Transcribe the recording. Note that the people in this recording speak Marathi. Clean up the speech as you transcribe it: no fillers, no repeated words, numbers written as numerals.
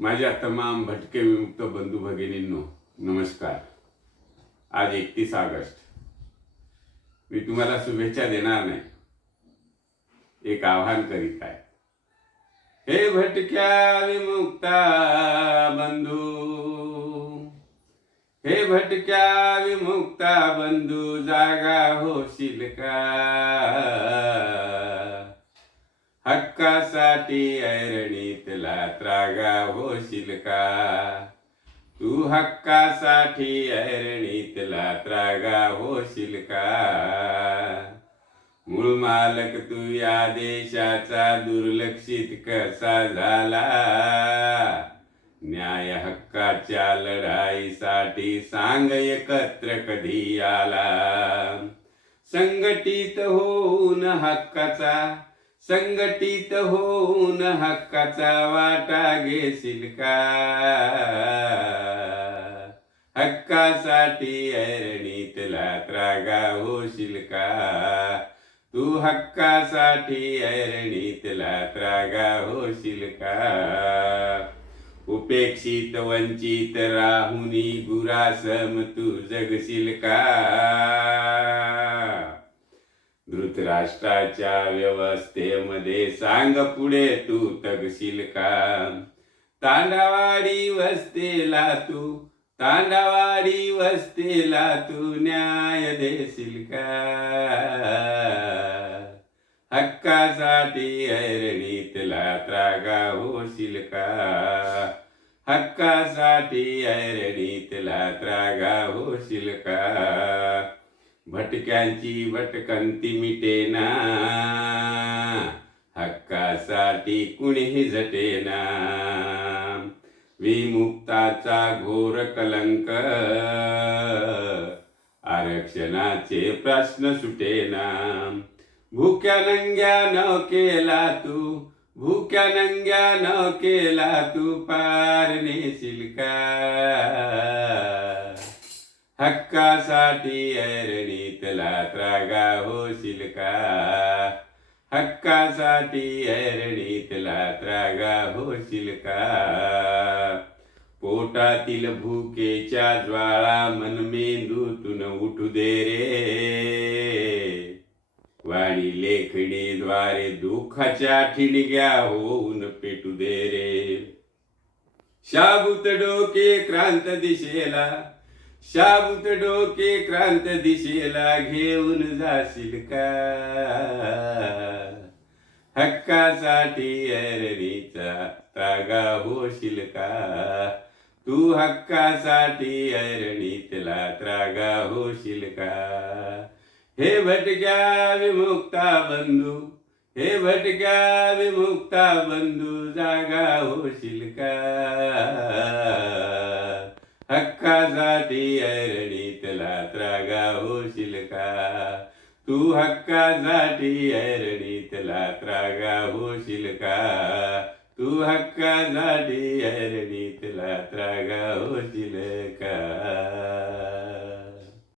माझ्या तमाम भटके विमुक्त बंधू भगिनींनो नमस्कार. आज 31 ऑगस्ट. मी तुम्हाला शुभेच्छा देणार नाही, एक आवाहन करीत आहे. हे भटक्या विमुक्ता बंधू, हे भटक्या विमुक्ता बंधू, जागा होशील का? हक्कासाठी ऐरणीतला त्रागा होशील का? तू हक्कासाठी ऐरणीतला त्रागा होशील का? मूळ मालक तू या देशाचा दुर्लक्षित कसा झाला? न्याय हक्काच्या लढाईसाठी सांग एकत्र कधी आला? संघटित होऊन हक्काचा, संघटित होऊन हक्काचा वाटा घेशील का? हक्कासाठी ऐरणीतला त्रागा होशील का? तू हक्कासाठी ऐरणीतला त्रागा होशील का? उपेक्षित वंचित राहुनी गुरासम तू जगशील का? धृतराष्ट्राच्या व्यवस्थेमध्ये सांग पुढे तू तगशील का? तांडावाडी वस्तीला तू, तांडावाडी वस्तीला तू न्याय देशील का? हक्कासाठी ऐरणीतला त्रागा होशील का? हक्कासाठी ऐरणीतला त्रागा होशील का? भटक्यांची भटकंती मिटेना, हक्कासाठी कुणीही झटेना. विमुक्ताचा घोर कलंक, आरक्षणाचे प्रश्न सुटेना. भूक्या नंग्या न केला तू, भूक्या नंग्या न केला तू पार नेशील का? हक्कासाठी ऐरणीतला त्रागा होशील का? हक्कासाठी ऐरणीतला त्रागा होशील का? पोटातील भूकेच्या ज्वाळा मनमेंदूतून उठू दे रे. वाणी लेखणीद्वारे दुःखाच्या ठिणग्या होऊन पेटू दे रे. शाबूत डोके क्रांत दिशेला, शाबूत डोके क्रांत दिशेला घेऊन जाशील का? हक्कासाठी ऐरणीचा त्रागा होशील का? तू हक्कासाठी ऐरणीतला त्रागा होशील का? हे भटक्या विमुक्ता बंधू, हे भटक्या विमुक्ता बंधू, जागा होशील का? हक्कासाठी ऐरणीतला त्रागा होशील का? तू हक्कासाठी ऐरणीतला त्रागा होशील का? तू हक्कासाठी ऐरणीतला त्रागा होशील का?